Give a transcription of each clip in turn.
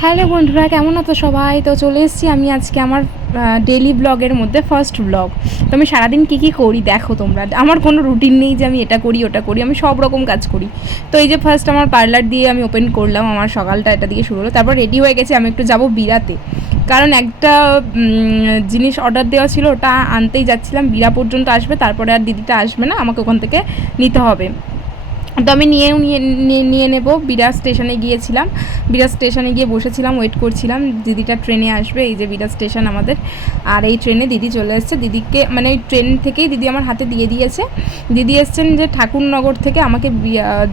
Hello বন্ধুরা, কেমন আছো সবাই? তো চলে এসেছি আমি আজকে আমার ডেইলি ব্লগের মধ্যে ফার্স্ট ব্লগ। তো আমি সারাদিন কী করি দেখো তোমরা। আমার কোনো রুটিন নেই যে আমি এটা করি ওটা করি, আমি সব রকম কাজ করি। তো এই যে ফার্স্ট আমার পার্লার দিয়ে আমি ওপেন করলাম, আমার সকালটা এটা দিয়ে শুরু হলো। তারপর রেডি হয়ে গেছি, আমি একটু যাবো বিরাতে, কারণ একটা জিনিস অর্ডার দেওয়া ছিল, ওটা আনতেই যাচ্ছিলাম। বিরা পর্যন্ত আসবে, তারপরে আর দিদিটা আসবে না, আমাকে ওখান থেকে নিতে হবে। তো আমি নিয়ে নেব। বিরাট স্টেশনে গিয়েছিলাম, বিরাট স্টেশনে গিয়ে বসেছিলাম, ওয়েট করছিলাম দিদিটা ট্রেনে আসবে। এই যে বিরাট স্টেশন আমাদের, আর এই ট্রেনে দিদি চলে এসছে। দিদিকে মানে এই ট্রেন থেকেই দিদি আমার হাতে দিয়ে দিয়েছে। দিদি এসছেন যে ঠাকুরনগর থেকে, আমাকে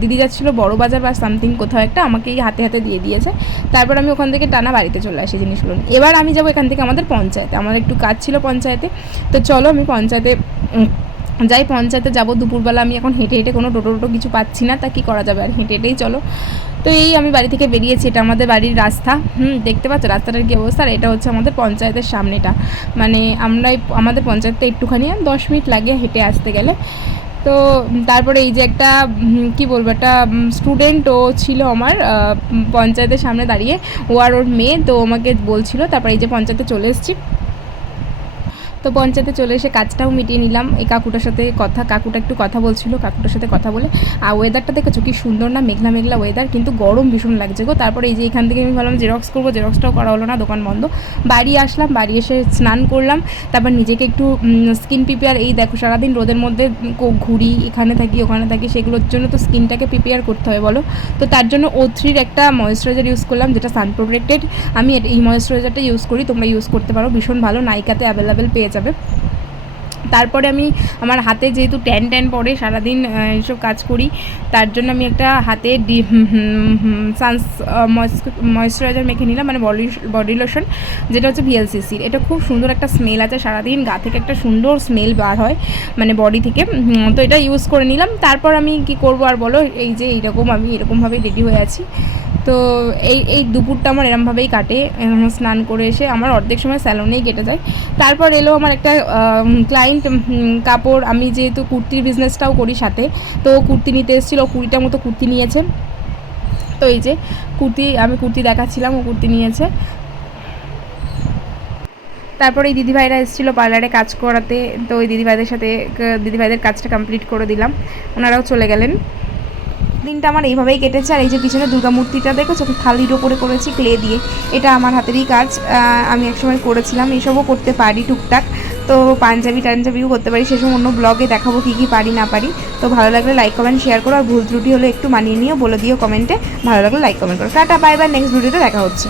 দিদি যাচ্ছিলো বড়বাজার বা সামথিং কোথাও একটা, আমাকে এই হাতে হাতে দিয়ে দিয়েছে। তারপর আমি ওখান থেকে টানা বাড়িতে চলে আসি জিনিসগুলো। এবার আমি যাবো এখান থেকে আমাদের পঞ্চায়েতে, আমার একটু কাজ ছিল পঞ্চায়েতে। তো চলো আমি পঞ্চায়েতে যাই। পঞ্চায়েতে যাবো দুপুরবেলা। আমি এখন হেঁটে হেঁটে কোনো টোটো কিছু পাচ্ছি না, তা কী করা যাবে, আর হেঁটে হেঁটেই চলো। তো এই আমি বাড়ি থেকে বেরিয়েছি, এটা আমাদের বাড়ির রাস্তা। দেখতে পাচ্ছ রাস্তাটার কী অবস্থা। আর এটা হচ্ছে আমাদের পঞ্চায়েতের সামনেটা, মানে আমাদের পঞ্চায়েতটা একটুখানি 10 মিনিট লাগে হেঁটে আসতে গেলে। তো তারপরে এই যে একটা কী বলবো, একটা স্টুডেন্ট ও ছিল আমার পঞ্চায়েতের সামনে দাঁড়িয়ে, ও আর ওর মেয়ে, তো আমাকে বলছিল। তারপরে এই যে পঞ্চায়েতে চলে এসেছি। তো পঞ্চায়েতে চলে এসে কাজটাও মিটিয়ে নিলাম। এই কাকুটার সাথে কাকুটা একটু কথা বলছিল, কাকুটার সাথে কথা বলে। আর ওয়েদারটা দেখেছো কি সুন্দর না, মেঘলা মেঘলা ওয়েদার, কিন্তু গরম ভীষণ লাগছে গো। তারপরে এই যে এখান থেকে আমি ভাবলাম জেরক্স করবো, জেরক্সটাও করা হলো না, দোকান বন্ধ। বাড়ি আসলাম, বাড়ি এসে স্নান করলাম। তারপর নিজেকে একটু স্কিন প্রিপেয়ার, এই দেখো সারাদিন রোদের মধ্যে ঘুরি, এখানে থাকি ওখানে থাকি, সেগুলোর জন্য তো স্কিনটাকে প্রিপেয়ার করতে হয় বলো। তো তার জন্য O3-র একটা ময়েশ্চারাইজার ইউজ করলাম, যেটা সান প্রোটেক্টেড। আমি এই ময়েশ্চারাইজারটা ইউজ করি, তোমরা ইউজ করতে পারো, ভীষণ ভালো, নাইকাতে অ্যাভেলেবেল পেয়ে যাবে। তারপরে আমি আমার হাতে যেহেতু ট্যান পড়ে, সারাদিন এইসব কাজ করি, তার জন্য আমি একটা হাতে ময়েশ্চারাইজার মেখে নিলাম, মানে বডি লোশন, যেটা হচ্ছে VLCC-র। এটা খুব সুন্দর একটা স্মেল আছে, সারাদিন গা থেকে একটা সুন্দর স্মেল বার হয়, মানে বডি থেকে। তো এটা ইউজ করে নিলাম। তারপর আমি কি করব আর বলো, এই যে এইরকম আমি এরকমভাবেই রেডি হয়ে আছি। তো এই দুপুরটা আমার এরমভাবেই কাটে। স্নান করে এসে আমার অর্ধেক সময় স্যালনেই কেটে যায়। তারপর এলো আমার একটা ক্লায়েন্ট, কাপড়, আমি যেহেতু কুর্তির বিজনেসটাও করি সাথে, তো কুর্তি নিতে এসেছিলো, 20টা মতো কুর্তি নিয়েছে। তো এই যে আমি কুর্তি দেখাচ্ছিলাম, ও কুর্তি নিয়েছে। তারপরে এই দিদিভাইরা এসেছিলো পার্লারে কাজ করাতে, তো ওই দিদিভাইদের কাজটা কমপ্লিট করে দিলাম, ওনারাও চলে গেলেন। দিনটা আমার এইভাবেই কেটেছে। আর এই যে পিছনে দুর্গা মূর্তিটা দেখেছো, থালির ওপরে করেছি ক্লে দিয়ে, এটা আমার হাতেরই কাজ। আমি একসময় করেছিলাম, এসবও করতে পারি টুকটাক। তো টাঞ্জাবিও করতে পারি, সেসব অন্য ব্লগে দেখাবো কী পারি না পারি। তো ভালো লাগলে লাইক কমেন্ট শেয়ার করো, আর ভুল ত্রুটি হলে একটু মানিয়ে নিও, বলে দিও কমেন্টে। ভালো লাগলে লাইক কমেন্ট করো। টাটা, বাই বাই, নেক্সট ভিডিওতে দেখা হচ্ছে।